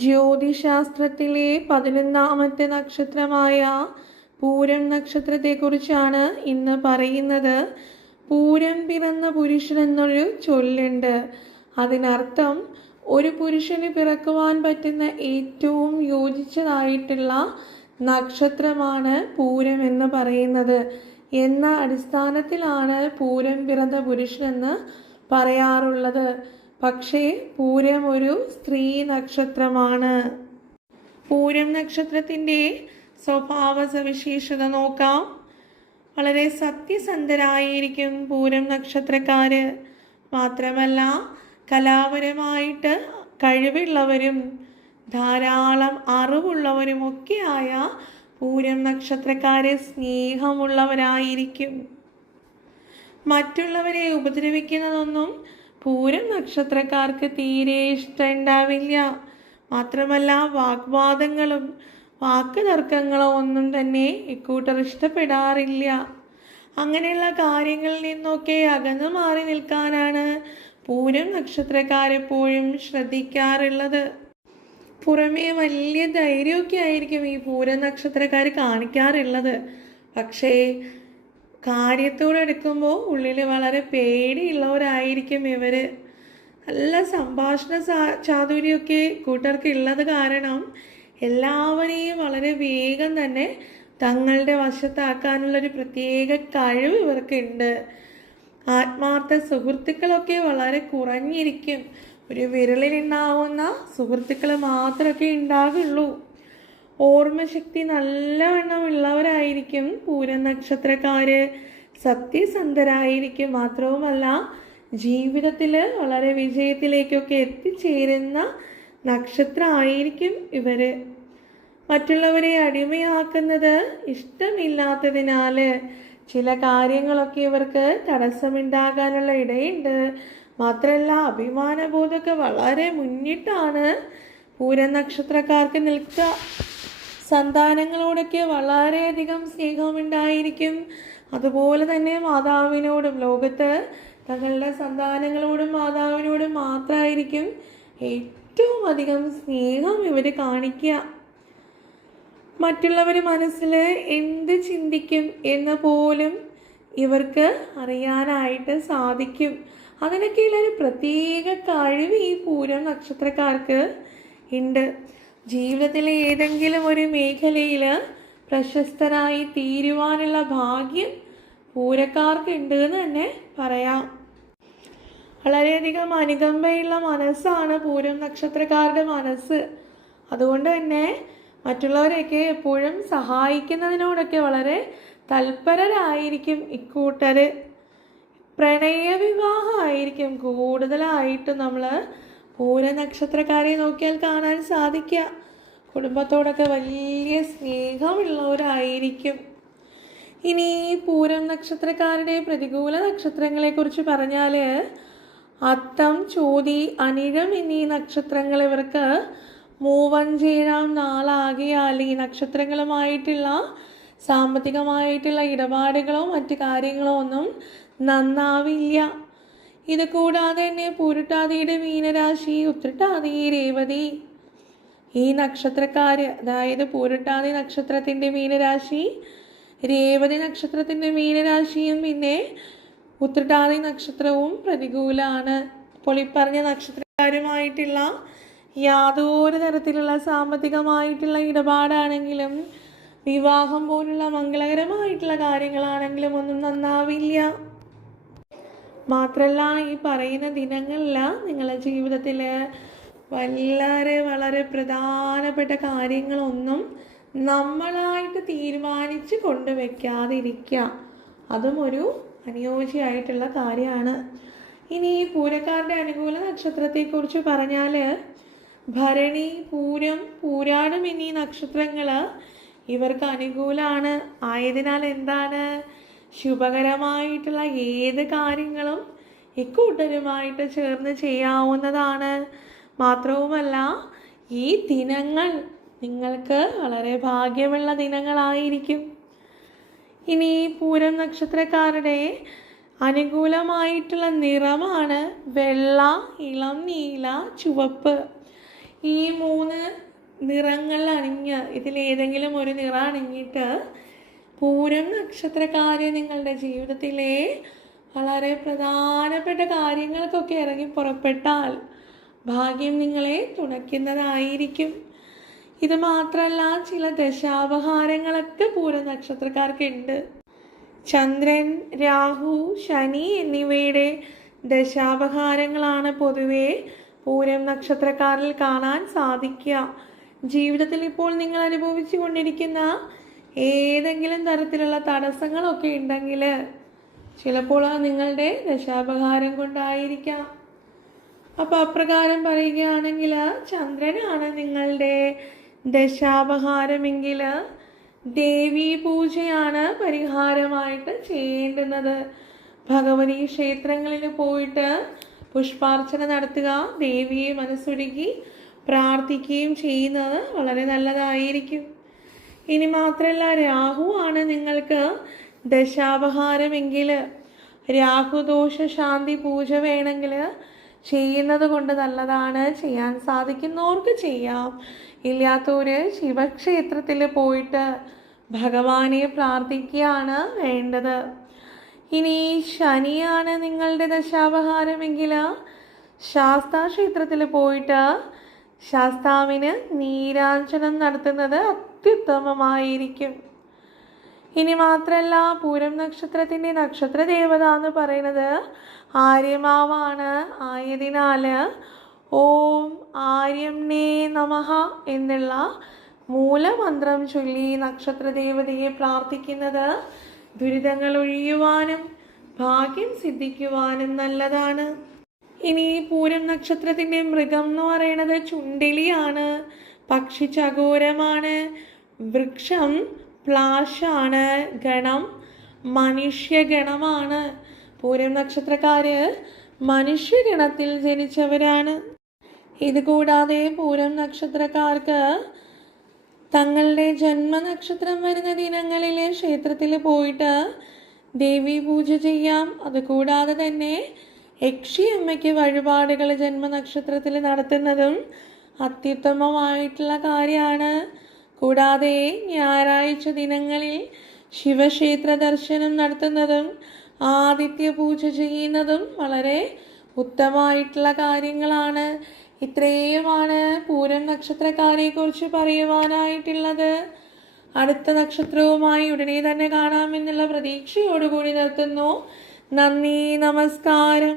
ജ്യോതിശാസ്ത്രത്തിലെ 11ാമത്തെ നക്ഷത്രമായ പൂരം നക്ഷത്രത്തെക്കുറിച്ചാണ് ഇന്ന് പറയുന്നത്. പൂരം പിറന്ന പുരുഷൻ എന്നൊരു ചൊല്ലുണ്ട്. അതിനർത്ഥം ഒരു പുരുഷന് പിറക്കുവാൻ പറ്റുന്ന ഏറ്റവും യോജിച്ചതായിട്ടുള്ള നക്ഷത്രമാണ് പൂരം എന്ന് പറയുന്നത് എന്ന അടിസ്ഥാനത്തിലാണ് പൂരം പിറന്ന പുരുഷനെന്ന് പറയാറുള്ളത്. പക്ഷേ പൂരം ഒരു സ്ത്രീ നക്ഷത്രമാണ്. പൂരം നക്ഷത്രത്തിൻ്റെ സ്വഭാവ സവിശേഷത നോക്കാം. വളരെ സത്യസന്ധരായിരിക്കും പൂരം നക്ഷത്രക്കാര്. മാത്രമല്ല കലാപരമായിട്ട് കഴിവുള്ളവരും ധാരാളം അറിവുള്ളവരുമൊക്കെയായ പൂരം നക്ഷത്രക്കാരെ സ്നേഹമുള്ളവരായിരിക്കും. മറ്റുള്ളവരെ ഉപദ്രവിക്കുന്നതൊന്നും പൂരം നക്ഷത്രക്കാർക്ക് തീരെ ഇഷ്ടമുണ്ടാവില്ല. മാത്രമല്ല വാഗ്വാദങ്ങളും വാക്കുതർക്കങ്ങളോ ഒന്നും തന്നെ ഇക്കൂട്ടർ ഇഷ്ടപ്പെടാറില്ല. അങ്ങനെയുള്ള കാര്യങ്ങളിൽ നിന്നൊക്കെ അകന്നു മാറി നിൽക്കാനാണ് പൂരം നക്ഷത്രക്കാരെപ്പോഴും ശ്രദ്ധിക്കാറുള്ളത്. പുറമേ വലിയ ധൈര്യമൊക്കെ ആയിരിക്കും ഈ പൂരം നക്ഷത്രക്കാർ കാണിക്കാറുള്ളത്. പക്ഷേ കാര്യത്തോടെടുക്കുമ്പോൾ ഉള്ളിൽ വളരെ പേടിയുള്ളവരായിരിക്കും ഇവർ. നല്ല സംഭാഷണ ചാതുര്യമൊക്കെ കൂട്ടർക്ക് ഉള്ളത് കാരണം എല്ലാവരെയും വളരെ വേഗം തന്നെ തങ്ങളുടെ വശത്താക്കാനുള്ളൊരു പ്രത്യേക കഴിവ് ഇവർക്കുണ്ട്. ആത്മാർത്ഥ സുഹൃത്തുക്കളൊക്കെ വളരെ കുറഞ്ഞിരിക്കും. ഒരു വിരലിലുണ്ടാവുന്ന സുഹൃത്തുക്കൾ മാത്രമൊക്കെ ഉണ്ടാകുള്ളൂ. ഓർമ്മശക്തി നല്ലവണ്ണം ഉള്ളവരായിരിക്കും പൂരം നക്ഷത്രക്കാര്. സത്യസന്ധരായിരിക്കും. മാത്രവുമല്ല ജീവിതത്തിൽ വളരെ വിജയത്തിലേക്കൊക്കെ എത്തിച്ചേരുന്ന നക്ഷത്രമായിരിക്കും ഇവര്. മറ്റുള്ളവരെ അടിമയാക്കുന്നത് ഇഷ്ടമില്ലാത്തതിനാൽ ചില കാര്യങ്ങളൊക്കെ ഇവർക്ക് തടസ്സമുണ്ടാകാനുള്ള ഇടയുണ്ട്. മാത്രമല്ല അഭിമാനബോധമൊക്കെ വളരെ മുന്നിട്ടാണ് പൂരം നക്ഷത്രക്കാർക്ക് നിൽക്കുക. സന്താനങ്ങളോടൊക്കെ വളരെയധികം സ്നേഹമുണ്ടായിരിക്കും. അതുപോലെ തന്നെ മാതാവിനോടും, ലോകത്ത് തങ്ങളുടെ സന്താനങ്ങളോടും മാതാവിനോടും മാത്രമായിരിക്കും ഏറ്റവും അധികം സ്നേഹം ഇവർ കാണിക്കുക. മറ്റുള്ളവർ മനസ്സിൽ എന്ത് ചിന്തിക്കും എന്ന് പോലും ഇവർക്ക് അറിയാനായിട്ട് സാധിക്കും. അതിനൊക്കെയുള്ളൊരു പ്രത്യേക കഴിവ് ഈ പൂരം നക്ഷത്രക്കാർക്ക് ഉണ്ട്. ജീവിതത്തിലെ ഏതെങ്കിലും ഒരു മേഖലയിൽ പ്രശസ്തരായി തീരുവാനുള്ള ഭാഗ്യം പൂരക്കാർക്ക് ഉണ്ട് എന്ന് തന്നെ പറയാം. വളരെയധികം അനുകമ്പയുള്ള മനസ്സാണ് പൂരം നക്ഷത്രക്കാരുടെ മനസ്സ്. അതുകൊണ്ട് തന്നെ മറ്റുള്ളവരെയൊക്കെ എപ്പോഴും സഹായിക്കുന്നതിനോടൊക്കെ വളരെ തൽപരരായിരിക്കും ഇക്കൂട്ടർ. പ്രണയവിവാഹമായിരിക്കും കൂടുതലായിട്ട് നമ്മൾ പൂര നക്ഷത്രക്കാരെ നോക്കിയാൽ കാണാൻ സാധിക്കുക. കുടുംബത്തോടൊക്കെ വലിയ സ്നേഹമുള്ളവരായിരിക്കും. ഇനി പൂരം നക്ഷത്രക്കാരുടെ പ്രതികൂല നക്ഷത്രങ്ങളെക്കുറിച്ച് പറഞ്ഞാൽ അത്തം, ചോതി, അനിഴം എന്നീ നക്ഷത്രങ്ങൾ ഇവർക്ക് മൂവഞ്ചേഴാം നാളാകിയാൽ ഈ നക്ഷത്രങ്ങളുമായിട്ടുള്ള സാമ്പത്തികമായിട്ടുള്ള ഇടപാടുകളോ മറ്റു കാര്യങ്ങളോ ഒന്നും നന്നാവില്ല. ഇത് കൂടാതെ തന്നെ പൂരുട്ടാതിയുടെ മീനരാശി, ഉത്രട്ടാതി, രേവതി ഈ നക്ഷത്രക്കാർ, അതായത് പൂരുട്ടാതി നക്ഷത്രത്തിൻ്റെ മീനരാശി, രേവതി നക്ഷത്രത്തിൻ്റെ മീനരാശിയും പിന്നെ ഉത്രട്ടാതി നക്ഷത്രവും പ്രതികൂലമാണ്. അപ്പോൾ ഈ പറഞ്ഞ നക്ഷത്രക്കാരുമായിട്ടുള്ള യാതൊരു തരത്തിലുള്ള സാമ്പത്തികമായിട്ടുള്ള ഇടപാടാണെങ്കിലും വിവാഹം പോലുള്ള മംഗളകരമായിട്ടുള്ള കാര്യങ്ങളാണെങ്കിലും ഒന്നും നന്നാവില്ല. മാത്രമല്ല ഈ പറയുന്ന ദിനങ്ങളിൽ നിങ്ങളുടെ ജീവിതത്തിൽ വളരെ പ്രധാനപ്പെട്ട കാര്യങ്ങളൊന്നും നമ്മളായിട്ട് തീരുമാനിച്ച് കൊണ്ടുവയ്ക്കാതിരിക്കുക. അതും ഒരു അനുയോജ്യമായിട്ടുള്ള കാര്യമാണ്. ഇനി ഈ പൂരക്കാരുടെ അനുകൂല നക്ഷത്രത്തെക്കുറിച്ച് പറഞ്ഞാൽ ഭരണി, പൂരം, പൂരാടം എന്നീ നക്ഷത്രങ്ങൾ ഇവർക്ക് അനുകൂലമാണ്. ആയതിനാൽ എന്താണ്, ശുഭകരമായിട്ടുള്ള ഏത് കാര്യങ്ങളും ഇക്കൂട്ടരുമായിട്ട് ചേർന്ന് ചെയ്യാവുന്നതാണ്. മാത്രവുമല്ല ഈ ദിനങ്ങൾ നിങ്ങൾക്ക് വളരെ ഭാഗ്യമുള്ള ദിനങ്ങളായിരിക്കും. ഇനി പൂരം നക്ഷത്രക്കാരുടെ അനുകൂലമായിട്ടുള്ള നിറമാണ് വെള്ള, ഇളം നീല, ചുവപ്പ്. ഈ 3 നിറങ്ങൾ അണിഞ്ഞ് ഇതിലേതെങ്കിലും ഒരു നിറം അണിഞ്ഞിട്ട് പൂരം നക്ഷത്രക്കാര് നിങ്ങളുടെ ജീവിതത്തിലെ വളരെ പ്രധാനപ്പെട്ട കാര്യങ്ങൾക്കൊക്കെ ഇറങ്ങി പുറപ്പെട്ടാൽ ഭാഗ്യം നിങ്ങളെ തുണയ്ക്കുന്നതായിരിക്കും. ഇത് മാത്രമല്ല, ചില ദശാപഹാരങ്ങളൊക്കെ പൂരം നക്ഷത്രക്കാർക്കുണ്ട്. ചന്ദ്രൻ, രാഹു, ശനി എന്നിവയുടെ ദശാപഹാരങ്ങളാണ് പൊതുവെ പൂരം നക്ഷത്രക്കാരിൽ കാണാൻ സാധിക്കുക. ജീവിതത്തിൽ ഇപ്പോൾ നിങ്ങൾ അനുഭവിച്ചു കൊണ്ടിരിക്കുന്ന ഏതെങ്കിലും തരത്തിലുള്ള തടസ്സങ്ങളൊക്കെ ഉണ്ടെങ്കിൽ ചിലപ്പോൾ നിങ്ങളുടെ ദശാപഹാരം കൊണ്ടായിരിക്കാം. അപ്പോൾ അപ്രകാരം പറയുകയാണെങ്കിൽ ചന്ദ്രനാണ് നിങ്ങളുടെ ദശാപഹാരമെങ്കിൽ ദേവീ പൂജയാണ് പരിഹാരമായിട്ട് ചെയ്യേണ്ടുന്നത്. ഭഗവതി ക്ഷേത്രങ്ങളിൽ പോയിട്ട് പുഷ്പാർച്ചന നടത്തുക, ദേവിയെ മനസ്സുരുകി പ്രാർത്ഥിക്കുകയും ചെയ്യുന്നത് വളരെ നല്ലതായിരിക്കും. ഇനി മാത്രമല്ല, രാഹു ആണ് നിങ്ങൾക്ക് ദശാപഹാരമെങ്കിൽ രാഹുദോഷ ശാന്തി പൂജ വേണമെങ്കിൽ ചെയ്യുന്നത് കൊണ്ട് നല്ലതാണ്. ചെയ്യാൻ സാധിക്കുന്നവർക്ക് ചെയ്യാം, ഇല്ലാത്തവര് ശിവക്ഷേത്രത്തിൽ പോയിട്ട് ഭഗവാനെ പ്രാർത്ഥിക്കുകയാണ് വേണ്ടത്. ഇനി ശനിയാണ് നിങ്ങളുടെ ദശാപഹാരമെങ്കിൽ ശാസ്താ ക്ഷേത്രത്തിൽ പോയിട്ട് ശാസ്താവിന് നീരാഞ്ജനം നടത്തുന്നത് അത്യുത്തമമായിരിക്കും. ഇനി മാത്രമല്ല, പൂരം നക്ഷത്രത്തിൻ്റെ നക്ഷത്ര ദേവത എന്ന് പറയുന്നത് ആര്യമാവാണ്. ആയതിനാൽ ഓം ആര്യംനേ നമഃ എന്നുള്ള മൂലമന്ത്രം ചൊല്ലി നക്ഷത്ര ദേവതയെ പ്രാർത്ഥിക്കുന്നത് ദുരിതങ്ങൾ ഒഴിയുവാനും ഭാഗ്യം സിദ്ധിക്കുവാനും നല്ലതാണ്. ഇനി പൂരം നക്ഷത്രത്തിൻ്റെ മൃഗം എന്ന് പറയുന്നത് ചുണ്ടലിയാണ്. പക്ഷി ചകോരമാണ്. വൃക്ഷം പ്ലാശാണ്. ഗണം മനുഷ്യഗണമാണ്. പൂരം നക്ഷത്രക്കാര് മനുഷ്യഗണത്തിൽ ജനിച്ചവരാണ്. ഇതുകൂടാതെ പൂരം നക്ഷത്രക്കാർക്ക് തങ്ങളുടെ ജന്മനക്ഷത്രം വരുന്ന ദിനങ്ങളിൽ ക്ഷേത്രത്തിൽ പോയിട്ട് ദേവീ പൂജ ചെയ്യാം. അതുകൂടാതെ തന്നെ യക്ഷിയമ്മയ്ക്ക് വഴിപാടുകൾ ജന്മനക്ഷത്രത്തിൽ നടത്തുന്നതും അത്യുത്തമമായിട്ടുള്ള കാര്യമാണ്. കൂടാതെ ഞായറാഴ്ച ദിനങ്ങളിൽ ശിവക്ഷേത്ര ദർശനം നടത്തുന്നതും ആദിത്യ പൂജ ചെയ്യുന്നതും വളരെ ഉത്തമമായിട്ടുള്ള കാര്യങ്ങളാണ്. ഇത്രയുമാണ് പൂരം നക്ഷത്രക്കാരെ കുറിച്ച് പറയുവാനായിട്ടുള്ളത്. അടുത്ത നക്ഷത്രവുമായി ഉടനെ തന്നെ കാണാമെന്നുള്ള പ്രതീക്ഷയോടുകൂടി നിർത്തുന്നു. നന്ദി, നമസ്കാരം.